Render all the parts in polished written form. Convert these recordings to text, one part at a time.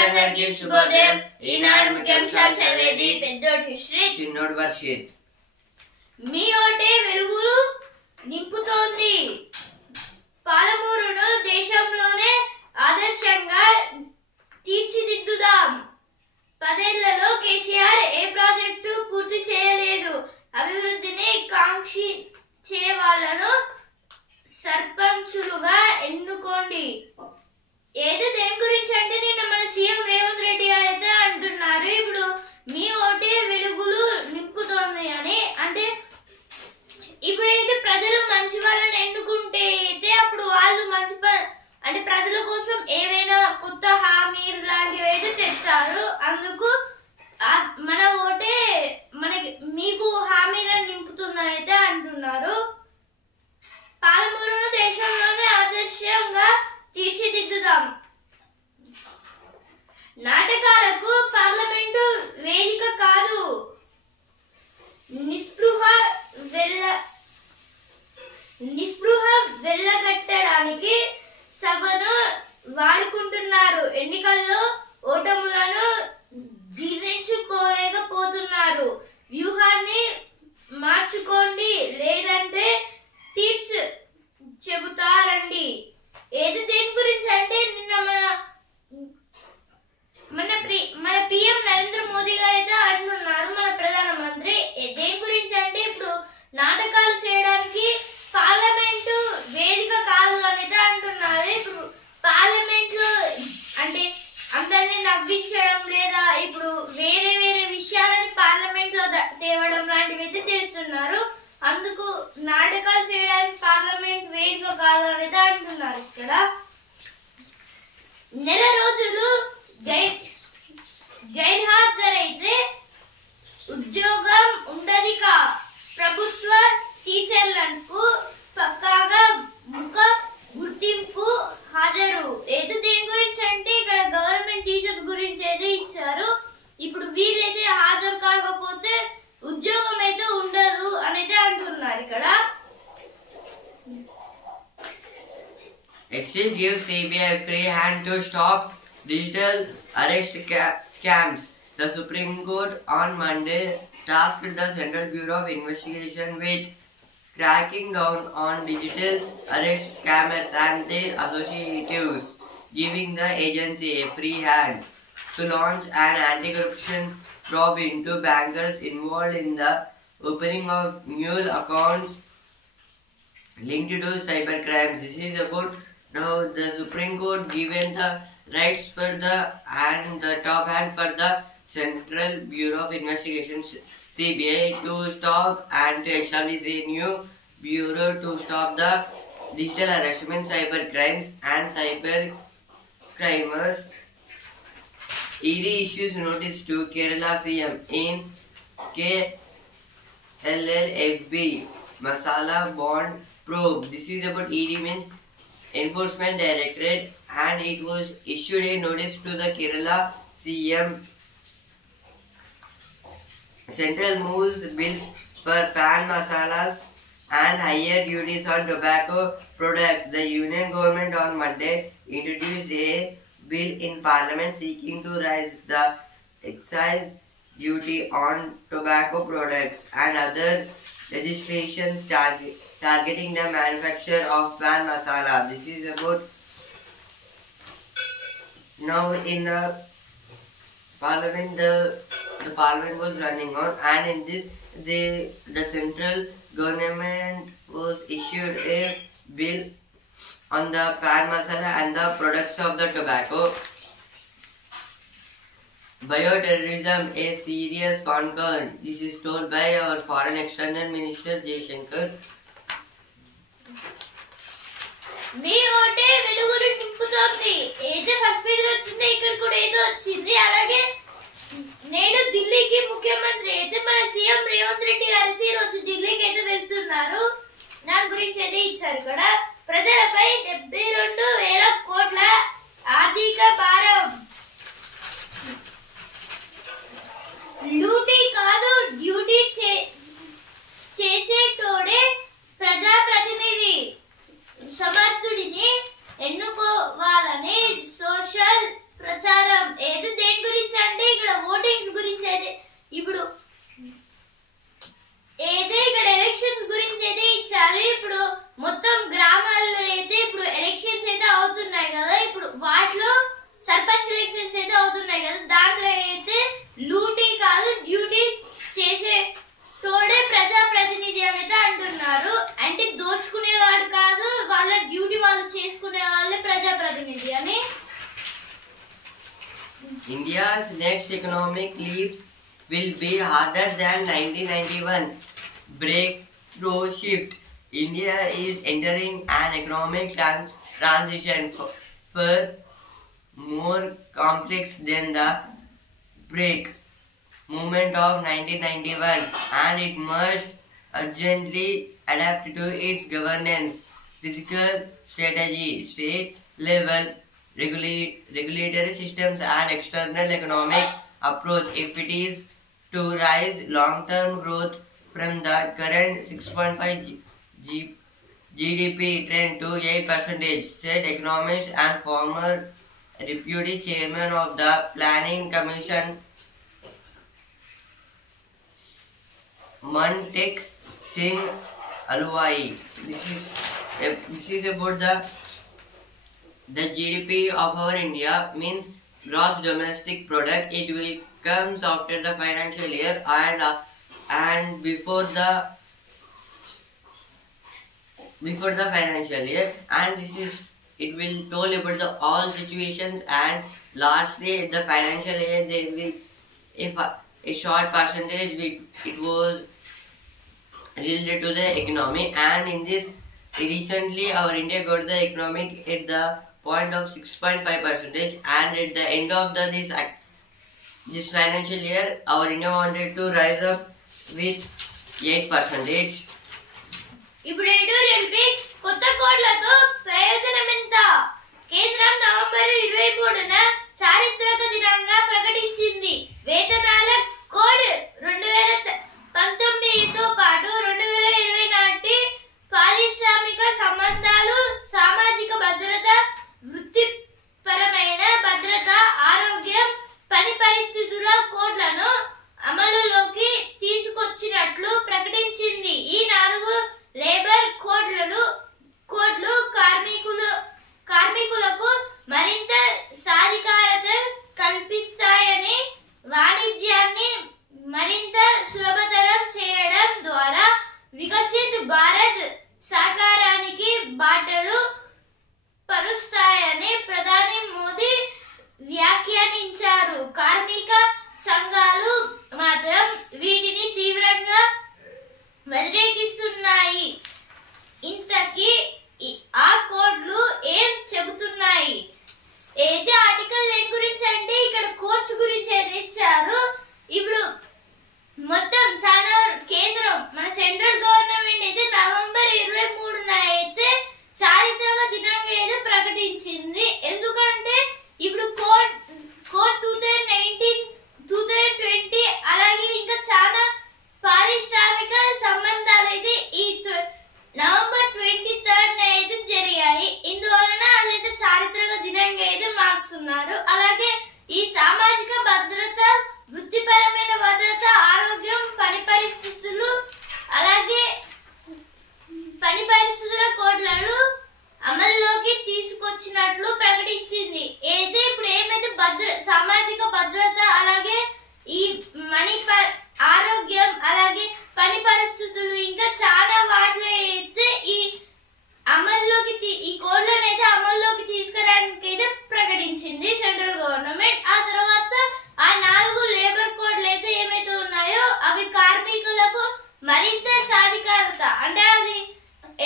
మిత్రులందరికీ శుభోదయం. ఈనాడు ముఖ్యాంశాలు చదివేది పెద్దోడు సుశ్రీత్, చిన్నోడు వర్షిత్. మీ ఓటే వెలుగులు నింపుతోంది. పాలమూరును దేశంలోనే ఆదర్శంగా తీర్చిదిద్దుదాం. 10 ఏళ్లలో కేసీఆర్ ఏ ప్రాజెక్టు పూర్తి చేయలేదు. అభివృద్ధిని కాంక్షించే వాళ్ళను సర్పంచులుగా ఎన్నుకోండి. ఏదో దేని గురించి అంటే నిన్న మన సీఎం రేవంత్ రెడ్డి గారు అయితే అంటున్నారు, ఇప్పుడు మీ ఓటే వెలుగులు నింపుతోంది అని. అంటే ఇప్పుడైతే ప్రజలు మంచి వాళ్ళని ఎన్నుకుంటే అయితే అప్పుడు వాళ్ళు మంచి అంటే ప్రజల కోసం ఏవైనా కొత్త హామీలు లాంటివి అయితే తెస్తారు. అందుకు మన ఓటే మనకి మీకు హామీలను నింపుతుందని అయితే అంటున్నారు. పాలమూరును దేశంలోనే ఆదర్శంగా తీర్చిదిద్దుదాం. నాటకాలకు పార్లమెంటు వేదిక కాదు. నిస్పృహ వెళ్ళగట్టడానికి సభను వాడుకుంటున్నారు. ఎన్నికల్లో ఓటములను జీర్ణించుకోలేకపోతున్నారు. వ్యూహాన్ని మార్చుకోండి, లేదంటే టిప్స్ చెబుతారండి. ఏది దేని గురించి అంటే నిన్న మన పిఎం నరేంద్ర మోదీ గారు అయితే అంటున్నారు, మన ప్రధానమంత్రి దేని గురించి అంటే ఇప్పుడు నాటకాలు చేయడానికి పార్లమెంటు వేదిక కాదు అనేది అంటున్నారు. ఇప్పుడు పార్లమెంట్ లో అంటే అందరినీ నవ్వించడం లేదా ఇప్పుడు వేరే వేరే విషయాలని పార్లమెంట్ లో తేవడం లాంటివి అయితే చేస్తున్నారు. అందుకు నాటకాలు చేయడానికి పార్లమెంట్ వేదిక కాదు అనేది అంటున్నారు. ఇక్కడ నెల రోజులు గైర్హాజరైతే ఉద్యోగం ఉండదిక. ప్రభుత్వ టీచర్లకు పక్కాగా ముఖ గుర్తింపు హాజరు. ఏదో దేని గురించి అంటే ఇక్కడ గవర్నమెంట్ టీచర్స్ గురించి అయితే ఇచ్చారు. ఇప్పుడు వీళ్ళైతే హాజరు కాకపోతే ఉద్యోగం అయితే ఉండదు అనేది అంటున్నారు. ఇక్కడ SC gives CBI free hand to stop digital arrest scams. The Supreme Court on Monday tasked the Central Bureau of Investigation with cracking down on digital arrest scammers and their associates, giving the agency a free hand to launch an anti-corruption probe into bankers involved in the opening of mule accounts linked to cybercrimes. This is about now the Supreme Court given the rights for the top hand for the Central Bureau of Investigation CBI to stop and to establish a new bureau to stop the digital harassment, cyber crimes and cyber crimers. ED issues notice to Kerala CM in KLLFB Masala Bond Probe. This is about ED means Enforcement Directorate, and it was issued a notice to the Kerala CM. Central moves bills for pan masalas and higher duties on tobacco products. The union government on Monday introduced a bill in parliament seeking to raise the excise duty on tobacco products and other legislations targeting the manufacture of pan masala. This is about now in the parliament. The parliament was running on, and in this the central government was issued a bill on the pan masala and the products of the tobacco. Bioterrorism a serious concern. This is told by our foreign external minister Jaishankar. మీ ఓటే వెలుగులు నింపుతోంది. ఏదో first page వచ్చింది, ఇక్కడ కూడా ఏదో వచ్చింది. అలాగే నేను ఢిల్లీకి ముఖ్యమంత్రి అయితే మన సీఎం రేవంత్ రెడ్డి గారు ఈరోజు ఢిల్లీకి అయితే వెళ్తున్నారు. దాని గురించి అయితే ఇచ్చారు. ఇక్కడ ప్రజలపై 72,000 కోట్ల ఆర్థిక భారం. లూటీ కాదు డ్యూటీ చేసేటోడే ప్రజాప్రతినిధి. సమర్థుడిని ఎన్నుకోవాలని సోషల్ ప్రచారం. India's next economic leaps will be harder than 1991 breakthrough shift. India is entering an economic transition for more complex than the break movement of 1991, and it must urgently adapt to its governance, fiscal strategy, state level regulatory systems, and external economic approach if it is to rise long-term growth from the current 6.5 GDP trend to 8%, said economist and former deputy chairman of the Planning Commission Mantek Singh Alwai. This is about the GDP of our India, means gross domestic product. It will comes after the financial year and before the financial year, and it will tell about the all situations, and lastly the financial year there will if a short percentage it was related to the economy, and in this recently our India got the economic at the point of 6.5%, and at the end of this financial year our India wanted to rise up with 8%. ఇప్పుడు LP కొత్త కోడ్లతో ప్రయోజనం ఎంత? కేంద్రం November 23న చారిత్రక దినంగా ప్రకటించింది. వేతనాల code 2019తో పాటు 2020 నాటి పారిశ్రామిక సంబంధాలు, సామాజిక భద్రత, వృత్తిపరమైన భద్రత, ఆరోగ్యం, పని పరిస్థితుల కోడ్లను అమలులోకి తీసుకొచ్చినట్లు ప్రకటించింది. ఈ 4 లేబర్ కోడ్లు కార్మికులకు మరింత సాధికారత కల్పిస్తాయని, వాణిజ్యాన్ని మరింత సులభతరం చేయడం ద్వారా వికసిత్ భారత్ సాకారానికి బాటలు పరుస్తాయని ప్రధాని మోదీ వ్యాఖ్యానించారు. కార్మిక సంఘాలు మాత్రం వీటిని తీవ్రంగా వ్యతిరేకిస్తున్నాయి. ఇంతకీ ఆ కోడ్లు ఏం చెబుతున్నాయి? అయితే ఆర్టికల్ దేని గురించి అంటే ఇక్కడ కోచ్ గురించి అయితే ఇచ్చారు. ఇప్పుడు మొత్తం చాలా కేంద్రం మన సెంట్రల్ గవర్నమెంట్ అయితే నవంబర్ 23న అయితే చారిత్రక దినంగా అయితే ప్రకటించింది. ఎందుకంటే ఇప్పుడు కోడ్ 2019, 2020 అలాగే ఇంకా చాలా పారిశ్రామిక సంబంధాలు అయితే ఈ నవంబర్ 23న అయితే జరిగాయి. ఇందువలన అదైతే చారిత్రక దినంగా అయితే మార్చుతున్నారు. అలాగే ఈ సామాజిక భద్రత, వృత్తిపరమైన భద్రత, ఆరోగ్యం, పని పరిస్థితుల కోడ్లను అమల్లోకి తీసుకొచ్చినట్లు ప్రకటించింది. అయితే ఇప్పుడు ఏమైతే సామాజిక భద్రత, అలాగే ఈ ఆరోగ్యం, అలాగే పని పరిస్థితులు, ఇంకా చాలా వాటిలో అయితే ఈ కోడ్లను అయితే అమల్లోకి తీసుకురావడానికి అయితే ప్రకటించింది సెంట్రల్ గవర్నమెంట్. ఆ తర్వాత ఆ 4 లేబర్ కోడ్లు అయితే ఏమైతే ఉన్నాయో అవి కార్మికులకు మరింత సాధికారత, అంటే అది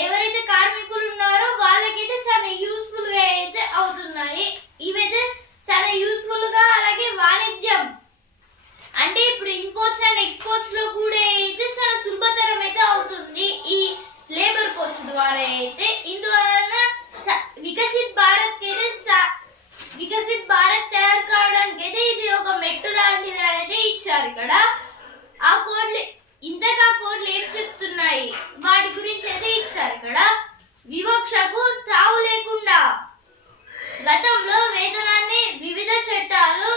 ఎవరైతే కార్మికులు ఉన్నారో వాళ్ళకైతే చాలా యూస్ఫుల్ గా అయితే అవుతున్నాయి. ఇవైతే చాలా యూస్ఫుల్ గా, అలాగే వాణిజ్యం అంటే ఇప్పుడు ఇంపోర్ట్స్ అండ్ ఎక్స్పోర్ట్స్ లో కూడా అయితే చాలా సులభతరం అయితే అవుతుంది ఈ లేబర్ కోడ్స్ ద్వారా అయితే. ఇందువలన వికసిత్ భారత్ తయారు కావడానికి అయితే ఇది ఒక మెట్టు లాంటిది అనేది ఇచ్చారు ఇక్కడ. ఆ కోడ్లు ఏం చెప్తున్నాయి వాటి గురించి అయితే ఇచ్చారు ఇక్కడ. వివక్షకు తావు లేకుండా గతంలో వేతనాన్ని వివిధ చట్టాలు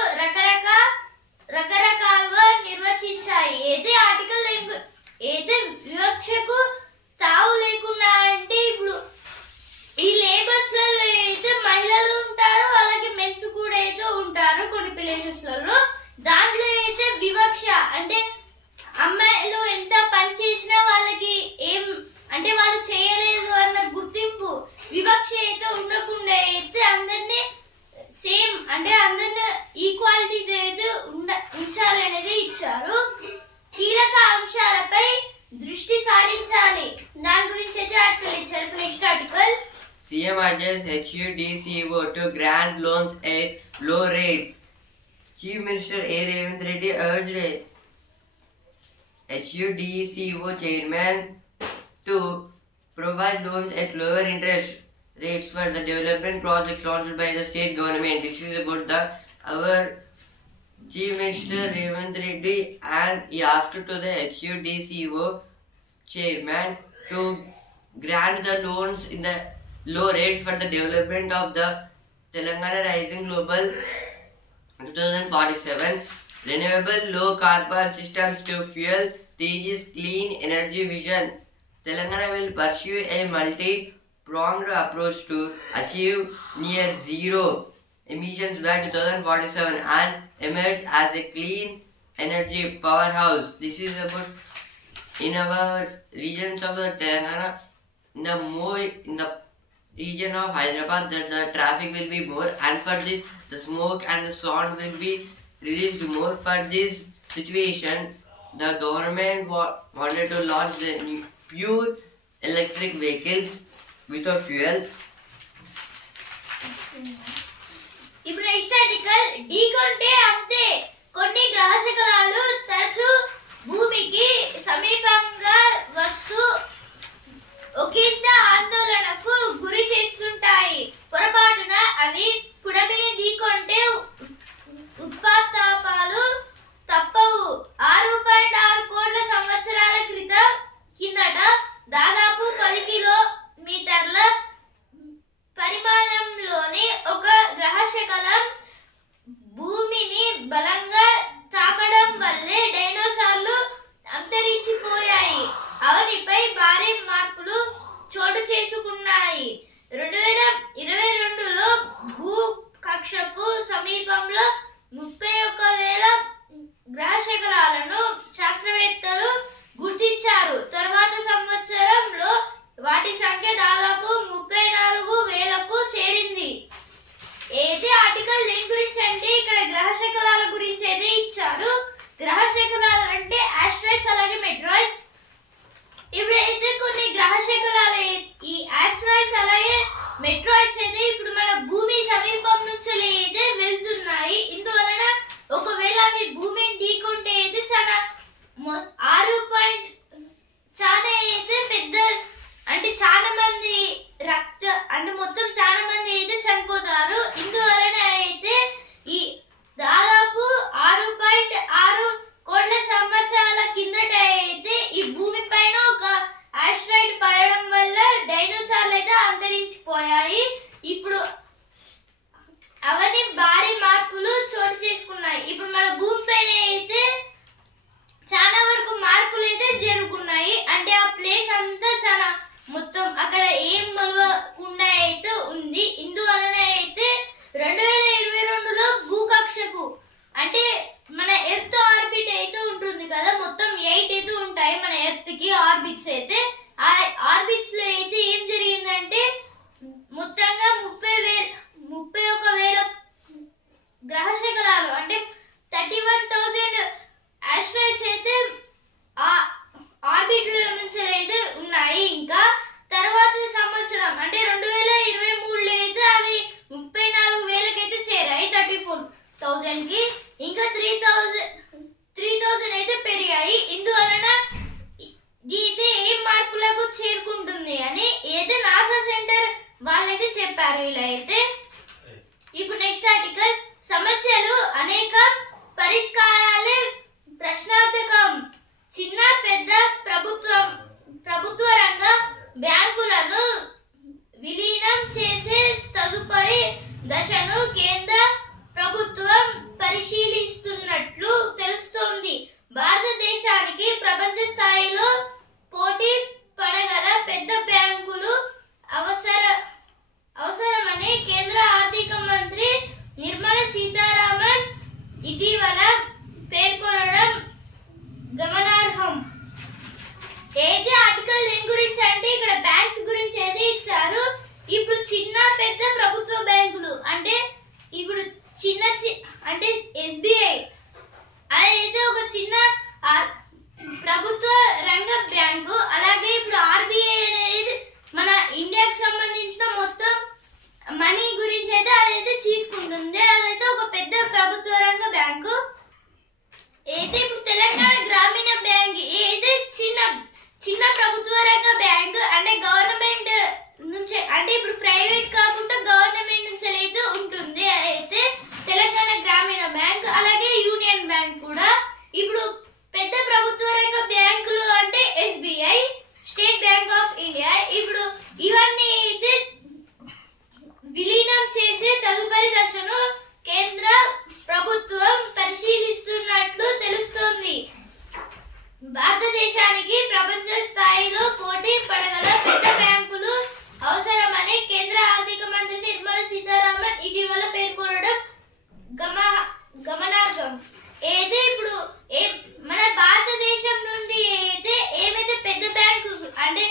రకరకాలుగా నిర్వచించాయి. అయితే ఆర్టికల్ అయితే వివక్షకు తావు లేకుండా అంటే ఇప్పుడు ఈ లేబర్స్ లలో అయితే మహిళలు ఉంటారు, అలాగే మెన్స్ కూడా అయితే ఉంటారు కొన్ని ప్లేసెస్ లలో. దాంట్లో అయితే వివక్ష అంటే అమ్మాయిలు ఎంత పని చేసినా వాళ్ళకి ఏం అంటే వాళ్ళు చేయలేదు అన్న గుర్తింపు, వివక్ష అయితే ఉండకుండా అయితే అందరినీ సేమ్ అంటే అందరినీ ఈక్వాలిటీ అయితే ఉంచాలనేది ఇచ్చారు. కీలక అంశాలపై దృష్టి సారించాలి, దాని గురించి అయితే ఆర్టికల్ ఇచ్చారు. Next article, CM urges HUDCO to grant loans at low rates. Chief Minister A. Revanth Reddy urged HUDCO chairman to provide loans at lower interest rates for the development projects launched by the state government. This is about our Chief Minister Revanth Reddy, and he asked to the HUDCO chairman to grant the loans in the low rates for the development of the Telangana Rising Global 2047 renewable low carbon systems to fuel Tejas clean energy vision. Telangana will pursue a multi-pronged approach to achieve near zero emissions by 2047 and emerge as a clean energy powerhouse. This is about in our regions of Telangana, in the region of Hyderabad, that the traffic will be more, and for this the smoke and the sound will be released more. For this situation, the government wanted to launch the pure electric vehicles without fuel. ఇప్పుడు next article, ఢీకొంటే అంతే, కొన్ని గ్రహ శకలాలు తరచూ భూమికి సమీపంగా వస్తూ ఒకంత ఆందోళనకు గురి చేస్తుంటాయి. పొరపాటున అవి పుడమిని ఢీకొంటే ఉత్పాతాపాలు తప్పవు. 6.6 కోట్ల సంవత్సరాల కిందట దాదాపు 10 కిలోమీటర్ల పరిమాణంలోని ఒక గ్రహశకలం భూమిని బలంగా తాకడం వల్లే డైనోసార్లు అంతరించిపోయాయి. అవనిపై భారీ మార్పులు చోటు చేసుకున్నాయి. 2022లో భూ కక్షకు సమీపంలో 31,000 గ్రహశకలాలను శాస్త్రవేత్తలు గుర్తించారు. తర్వాత సంవత్సరంలో వాటి సంఖ్య దాదాపు 34,000కు చేరింది. అయితే ఆర్టికల్ దేని గురించి అంటే ఇక్కడ గ్రహ శకలాల గురించి అయితే ఇచ్చారు. గ్రహ శకలాలు అంటే ఆస్ట్రాయిడ్స్ అలాగే మెట్రాయిడ్స్. ఇప్పుడైతే కొన్ని గ్రహ శకలాలు, ఈ ఆస్ట్రాయిడ్స్ అలాగే మెట్రాయిడ్స్ అయితే ఇప్పుడు మన భూమి సమీపం నుంచి అయితే వెళ్తున్నాయి. ఇందువలన ఒకవేళ అవి భూమిని ఢీకొంటే అయితే చాలా చాలా అయితే పెద్ద అంటే చాలా మంది మొత్తం చాలా మంది అయితే చనిపోతారు. ఇందువలన అయితే ఈ దాదాపు 6.6 కోట్ల సంవత్సరాల కిందట అయితే ఈ భూమి పైన ఒక ఆస్ట్రాయిడ్ పడడం వల్ల డైనోసార్లు అయితే అంతరించిపోయాయి. ఇప్పుడు అవన్నీ భారీ మార్పులు చోటు చేసుకున్నాయి. ఇప్పుడు మన భూమి పైన అయితే చాలా వరకు మార్పులు అయితే జరుగుతున్నాయి. అంటే ఆ ప్లేస్ అంతా చాలా మొత్తం అక్కడ ఏం మొలవకుండా అయితే ఉంది. ఇందువలన అయితే 2022లో భూకక్షకు అంటే మన ఎర్త్ ఆర్బిట్ అయితే ఉంటుంది కదా, మొత్తం 8 అయితే ఉంటాయి మన ఎర్త్ కి ఆర్బిట్స్ అయితే. ఆ ఆర్బిట్స్ లో అయితే ఏం జరిగిందంటే మొత్తంగా 31,000 గ్రహశకలాలు అంటే 31,000 ఆస్ట్రాయిడ్స్ అయితే ఆ ఆర్బిట్ లో నుంచి అయితే ఉన్నాయి. ఇంకా తర్వాత సంవత్సరం అంటే 2023లో అయితే అవి 34,000కి అయితే చేరాయి, 34,000కి. ఇంకా 3,000 అయితే పెరిగాయి. ఇందువలన ఇది ఏ మార్పులకు చేరుకుంటుంది అని అయితే నాసా సెంటర్ వాళ్ళైతే చెప్పారు. ఇలా అయితే ఇప్పుడు నెక్స్ట్ ఆర్టికల్, సమస్యలు అనేకం, పరిష్కారాలే ప్రశ్నార్థకం. చిన్న పెద్ద ప్రభుత్వ రంగ బ్యాంకులను విలీనం చేసే తదుపరి దశను కేంద్ర ప్రభుత్వం పరిశీలిస్తున్నట్లు తెలుస్తోంది. భారతదేశానికి ప్రపంచ స్థాయిలో పోటీ పడగల పెద్ద బ్యాంకులు అవసరమని కేంద్ర ఆర్థిక మంత్రి నిర్మలా సీతారామన్ ఇటీవల పేర్కొనడం గమనార్హం. అయితే ఆర్టికల్ దేని గురించి అంటే ఇక్కడ బ్యాంక్స్ గురించి అయితే ఇచ్చారు. ఇప్పుడు చిన్న పెద్ద ప్రభుత్వ బ్యాంకులు అంటే ఇప్పుడు అంటే SBI అయితే ఒక చిన్న ప్రభుత్వ రంగ బ్యాంకు. అలాగే ఇప్పుడు RBI అనేది మన ఇండియాకి సంబంధించిన మొత్తం మనీ గురించి అయితే అదైతే తీసుకుంటుంది. అదైతే ఒక పెద్ద ప్రభుత్వ రంగ బ్యాంకు. అయితే ఇప్పుడు తెలంగాణ గ్రామీణ బ్యాంక్ ఏదైతే చిన్న ప్రభుత్వ రంగ బ్యాంక్, అంటే గవర్నమెంట్ నుంచి, అంటే ఇప్పుడు ప్రైవేట్ కాకుండా గవర్నమెంట్ నుంచి అయితే ఉంటుంది. అయితే తెలంగాణ గ్రామీణ బ్యాంక్ అలాగే యూనియన్ బ్యాంక్ కూడా. ఇప్పుడు పెద్ద ప్రభుత్వ రంగ బ్యాంకులు అంటే SBI, state bank of India. ఇప్పుడు ఇవన్నీ అయితే విలీనం చేసే తదుపరి దశను కేంద్ర ప్రభుత్వం పరిశీలిస్తున్నట్లు తెలుస్తోంది. భారతదేశానికి ప్రపంచ స్థాయిలో పోటీ పడగల పెద్ద బ్యాంకులు అవసరమని కేంద్ర ఆర్థిక మంత్రి నిర్మలా సీతారామన్ ఇటీవల పేర్కొనడం గమనార్హం. అయితే ఇప్పుడు మన భారతదేశం నుండి ఏమైతే పెద్ద బ్యాంకు అంటే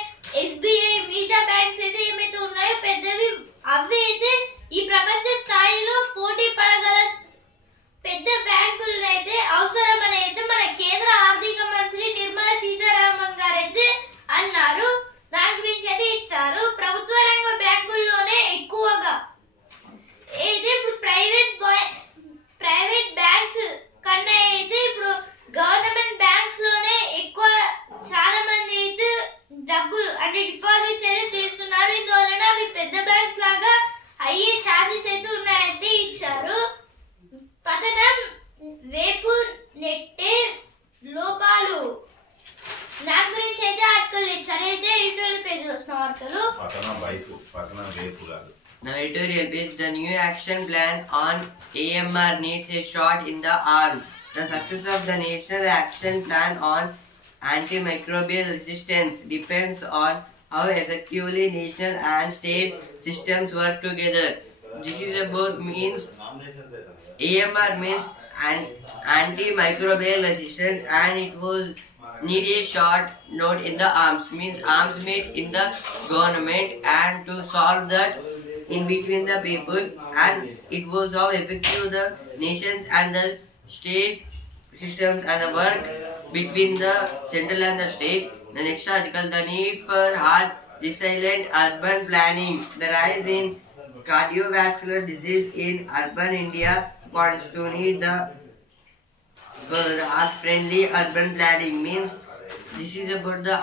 SBI, మిగతా బ్యాంక్స్ అయితే ఏమైతే ఉన్నాయో పెద్దవి, అవి అయితే ఈ ప్రపంచ స్థాయిలో పోటీ పడగల పెద్ద బ్యాంకులను అయితే అవసరమని అయితే మన కేంద్ర ఆర్థిక మంత్రి నిర్మలా సీతారామన్ గారు అయితే అన్నారు. దాని గురించి అయితే ఇచ్చారు. ప్రభుత్వ రంగ బ్యాంకుల్లోనే ఎక్కువగా అయితే ఇప్పుడు ప్రైవేట్ బ్యాంక్స్ కన్నా అయితే ఇప్పుడు గవర్నమెంట్ బ్యాంక్స్ లోనే ఎక్కువ చాలా మంది అయితే డబ్బులు అంటే డిపాజిట్స్ అయితే చేస్తున్నారు. ఇందువలన అవి పెద్ద బ్యాంక్స్ లాగా అయ్యే ఛాన్సెస్ అయితే ఉన్నాయంటే ఇచ్చారు. పతనం వేపు నెట్టే లోపాలు, దాని గురించి అయితే ఆర్టికల్ ఇచ్చారు. అయితే ఎడిటోరియల్ పేజ్ వస్తున్న వార్తలు. Now editorial page, the new action plan on AMR needs a shot in the arm. The success of the national action plan on antimicrobial resistance depends on how effectively national and state systems work together. This is about means AMR means antimicrobial resistance, and it was need a short note in the arms, means arms made in the government and to solve that in between the people, and it was how effective the nations and the state systems and the work between the central and the state. The next article, the need for heart resilient urban planning. The rise in cardiovascular disease in urban India points to need the heart friendly urban planning. Means this is about the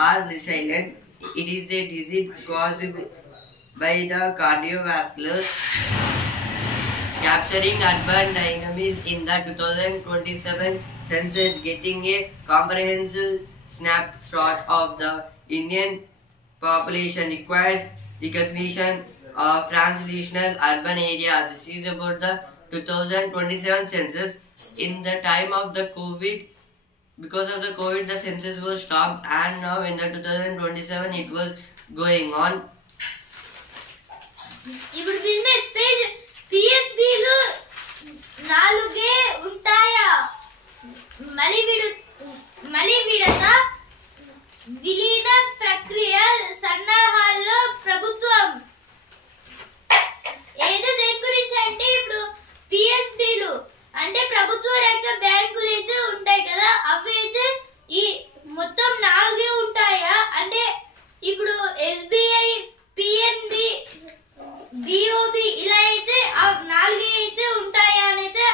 heart resilient. It is a disease caused by the cardiovascular, capturing urban dynamics in the 2027 census, getting a comprehensive snapshot of the Indian population requires recognition of translational urban areas. This is about the 2027 census. In the time of the COVID, because of the COVID, the census was stopped, and now in the 2027 it was going on. ఇప్పుడు business page. PSBలు 4 ఉంటాయా? మళ్ళీ విడత విలీన ప్రక్రియ సన్నాహాల్లో ప్రభుత్వం. ఏదో దేని గురించి అంటే ఇప్పుడు PSBలు అంటే ప్రభుత్వ రంగ బ్యాంకులు అయితే ఉంటాయి కదా, అవి అయితే ఈ మొత్తం 4 ఉంటాయా? అంటే ఇప్పుడు SBI, PNB, BOB ఇలా అయితే 4 అయితే ఉంటాయా అని అయితే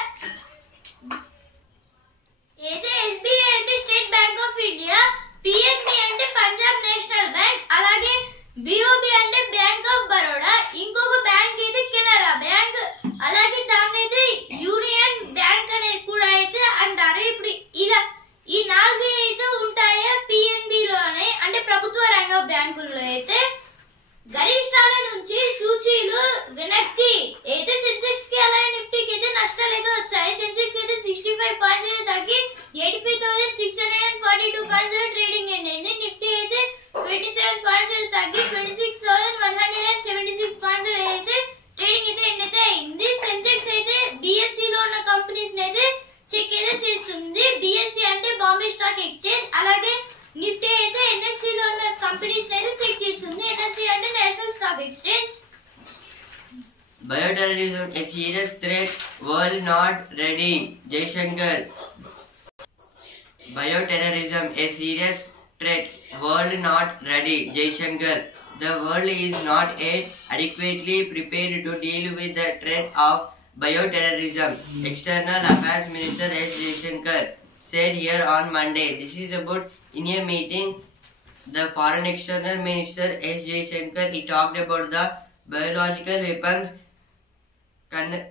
SBI అంటే state bank of India, PNB అంటే పంజాబ్ నేషనల్ బ్యాంక్, అలాగే BOB అంటే బ్యాంక్ ఆఫ్ బరోడా, ఇంకొక బ్యాంక్ అయితే కెనరా బ్యాంక్, అలాగే దాన్ని అయితే యూనియన్ బ్యాంక్ అనేది కూడా అయితే అంటారు. ఇప్పుడు ఇలా ఈ 4 అయితే ఉంటాయా PNB లోనే, అంటే ప్రభుత్వ రంగ బ్యాంకుల్లో అయితే. గరిష్టాల నుంచి సూచీలు వెనక్కి అయితే సెన్సెక్స్ కి అలాగే నిఫ్టీకి అయితే నష్టాలు అయితే వచ్చాయి. సెన్సెక్స్ అయితే 65 పాయింట్స్ అయితే తగ్గి 85,642 పాయింట్స్ ట్రేడింగ్ ఎండ్ అయింది. నిఫ్టీ అయితే 27 పాయింట్స్ అయితే తగ్గి 26,176 పాయింట్స్ అయితే ట్రేడింగ్ అయితే ఎండ్ అయితే అయింది. సెన్సెక్స్ అయితే BSE లో ఉన్న కంపెనీస్ అయితే చెక్ అయితే చేస్తుంది. BSE అంటే బాంబే స్టాక్ ఎక్స్చేంజ్, అలాగే నిఫ్టీ అయితే NSE లో ఉన్న కంపెనీస్ అయితే చెక్ చేస్తుంది. NSE అంటే national stock exchange. Bioterrorism, a serious threat, world not ready. Jaishankar. Bioterrorism, a serious threat, world not ready. Jaishankar. The world is not yet adequately prepared to deal with the threat of bioterrorism. External Affairs Minister S. Jaishankar said here on Monday. This is about in a meeting. The Foreign External Minister S. Jaishankar, he talked about the biological weapons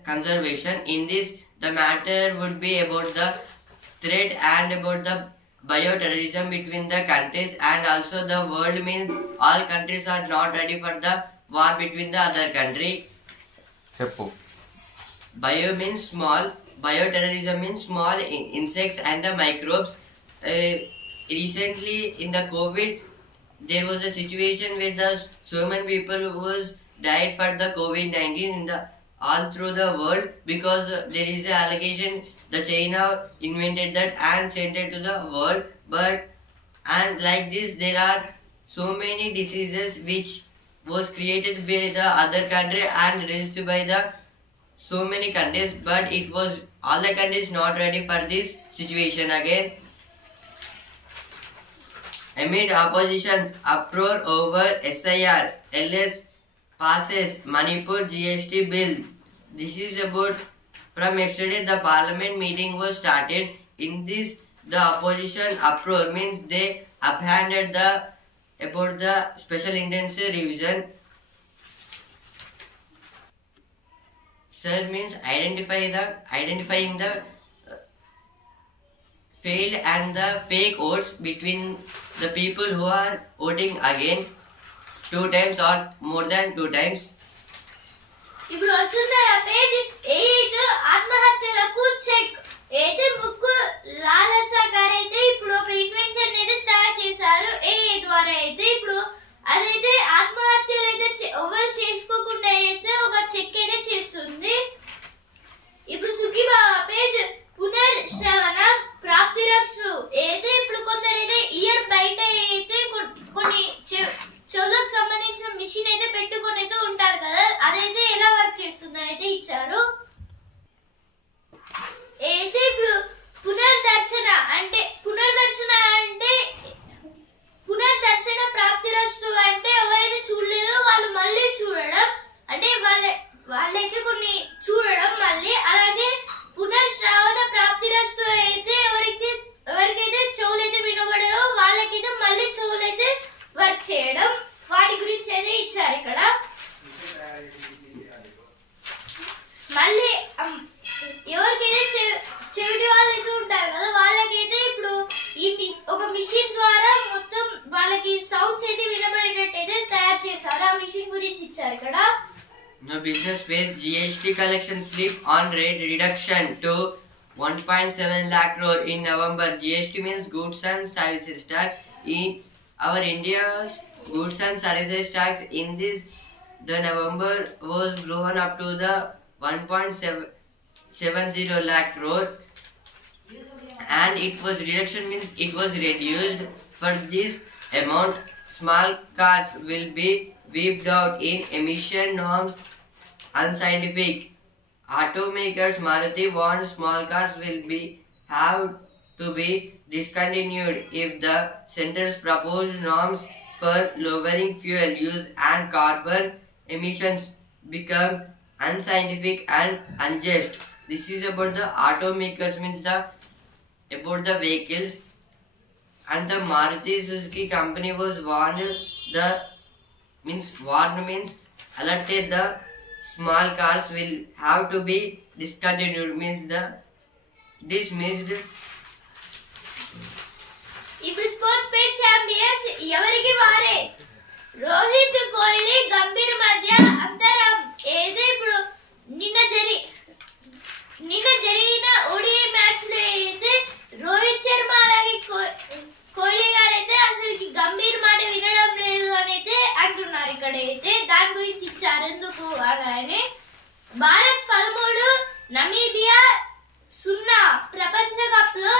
conservation. In this, the matter would be about the threat and about the bioterrorism between the countries, and also the world means all countries are not ready for the war between the other country. Bio means small, bioterrorism means small insects and the microbes. Recently in the COVID, there was a situation where so many people was died for the COVID-19 in the all through the world, because there is an allegation the China invented that and sent it to the world. But and like this, there are so many diseases which was created by the other country and released by the so many countries, but it was all the countries not ready for this situation again. Amid opposition uproar over SIR, LS passes Manipur GST bill. This is about from yesterday. The parliament meeting was started. In this, the opposition uproar means they uphanded about the special intensive revision. Sir means identifying the failed and the fake votes between the people who are voting again 2 times or more than 2 times. ఇప్పుడు వస్తుందా page 8 ఆత్మహత్యలకు check. అయితే ముక్కు లాలసా గారు అయితే ఇప్పుడు ఒక invention అయితే తయారు చేశారు ఏఐ ద్వారా. అయితే ఇప్పుడు అదైతే ఆత్మహత్యలు అయితే ఎవరు చేసుకోకుండా అయితే ఒక చెక్ అయితే చేస్తుంది. ఇప్పుడు సుఖీబాబా పేజ్ పునర్శ్రవణ ప్రాప్తిరస్సు. అయితే ఇప్పుడు కొందరైతే ఇయర్ బయట అయితే కొన్ని చెవులకు సంబంధించిన మిషన్ అయితే పెట్టుకొని అయితే ఉంటారు కదా, అదైతే ఎలా వర్క్ చేస్తుందని అయితే ఇచ్చారు. అయితే ఇప్పుడు పునర్దర్శన అంటే ప్రాప్తిరస్తు అంటే ఎవరైతే చూడలేదో వాళ్ళు మళ్ళీ చూడడం, అంటే వాళ్ళైతే కొన్ని చూడడం మళ్ళీ. అలాగే పునర్శ్రావణ ప్రాప్తిరస్తు అయితే ఎవరికైతే చెవులైతే వినబడాయో వాళ్ళకైతే మళ్ళీ చెవులైతే వర్క్ చేయడం. వాటి గురించి అయితే ఇచ్చారు ఇక్కడ. మళ్ళీ ఎవరికైతే చెవిటి వాళ్ళు అయితే ఉంటారు కదా, వాళ్ళకైతే ఇప్పుడు ఒక మిషన్ ద్వారా మొత్తం వాళ్ళకి సౌండ్స్ అయితే వినబడేటట్టు అయితే తయారు చేశారు. ఆ మిషన్ గురించి ఇచ్చారు ఇక్కడ. Now business pays GST collection slip on rate reduction to 1.7 lakh crore in November. GST means goods and services tax. In our India's goods and services tax in this the November was blown up to the 1.70 lakh crore, and it was reduction means it was reduced. For this amount, small cars will be wiped out in emission norms. Unscientific. Automakers Maruti warns small cars will have to be discontinued if the center's proposed norms for lowering fuel use and carbon emissions become unscientific and unjust. This is about the automakers means about the vehicles, and the Maruti Suzuki company was warned means alerted the small cars will have to be discontinued means dismissed. ఇప్పుడు sports page champions ఎవరికి వారే. రోహిత్ కోహ్లీ గంభీర్ మధ్య అంతరం. ఏదో ఇప్పుడు నిన్న జరిగిన ODI match లో అయితే రోహిత్ శర్మ అలాగే కోహ్లీ గారు అయితే అసలు గంభీర్ మాట వినడం లేదు అని అయితే అంటున్నారు. ఇక్కడ అయితే దాని గురించి ఇచ్చారు ఎందుకు అలానే. భారత్ 13 నమీబియా 0 ప్రపంచ కప్ లో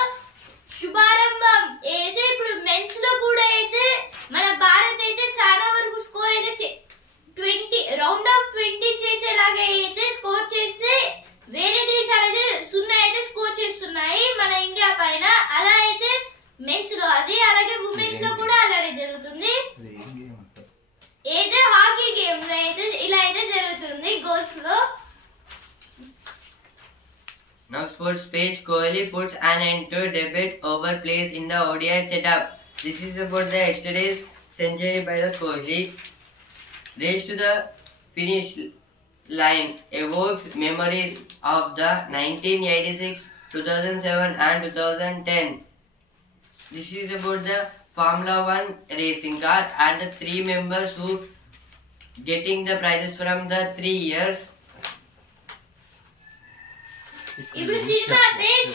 శుభారంభం. అయితే ఇప్పుడు మెన్స్ లో కూడా అయితే మన భారత్ అయితే చాలా వరకు స్కోర్ అయితే 20 రౌండ్ ఆఫ్ 20 చేసేలా లాగా అయితే స్కోర్ చేస్తే వేరే దేశాలు అయితే 0 అయితే స్కోర్ చేస్తున్నాయి మన ఇండియా పైన. అలా అయితే మెన్స్ లో అది, అలాగే ఉమెన్స్ లో కూడా అలానే జరుగుతుంది. అయితే హాకీ గేమ్ లో అయితే ఇలా అయితే జరుగుతుంది గర్ల్స్ లో. Now sports page, Kohli puts an end to debate over plays in the ODI setup. This is about the yesterday's century by the Kohli. Race to the finish line evokes memories of the 1986, 2007 and 2010. This is about the Formula 1 racing car and the 3 members who getting the prizes from the 3 years. ఇప్పుడు cinema page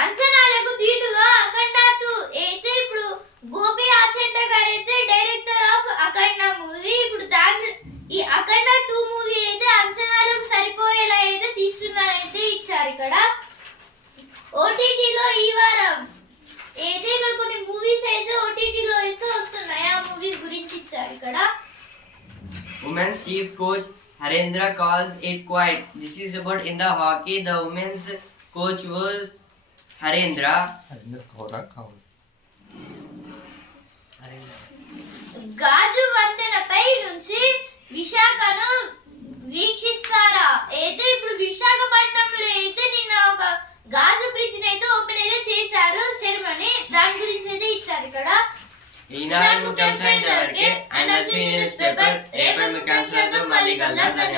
అంచనాలకు దీటుగా అఖండ 2 అయితే ఇప్పుడు గోపి ఆచంట గారు అయితే director of Akhanda movie. ఇప్పుడు దాంట్లో ఈ అఖండ 2 మూవీ అయితే అంచనాలకు సరిపోయేలా అయితే తీస్తున్నారైతే ఇచ్చారు ఇక్కడ. ఓటీటీలో ఈ వారం అయితే ఇక్కడ కొన్ని మూవీస్ అయితే ఓటీటీలో అయితే వస్తున్నాయి. ఆ మూవీస్ గురించి ఇచ్చారు ఇక్కడ. Women's chief coach Harendra calls it quiet. This is about in the hockey. The women's coach was Harendra. గాజు వంతెనపై నుంచి విశాఖను వీక్షిస్తారా అయితే ఇప్పుడు విశాఖపట్నంలో అయితే నిన్న ఒక గాజు బ్రిడ్జ్ అయితే ఓపెన్ అయితే చేశారు సెరమనీ. దాని గురించి అయితే ఇచ్చారు ఇక్కడ. ఈనాడు ముఖ్యాంశాలు ఇంతవరకే. అండ్ న్యూస్ పేపర్ రేపటి ముఖ్యాంశాలతో మళ్ళీ కలుద్దాం.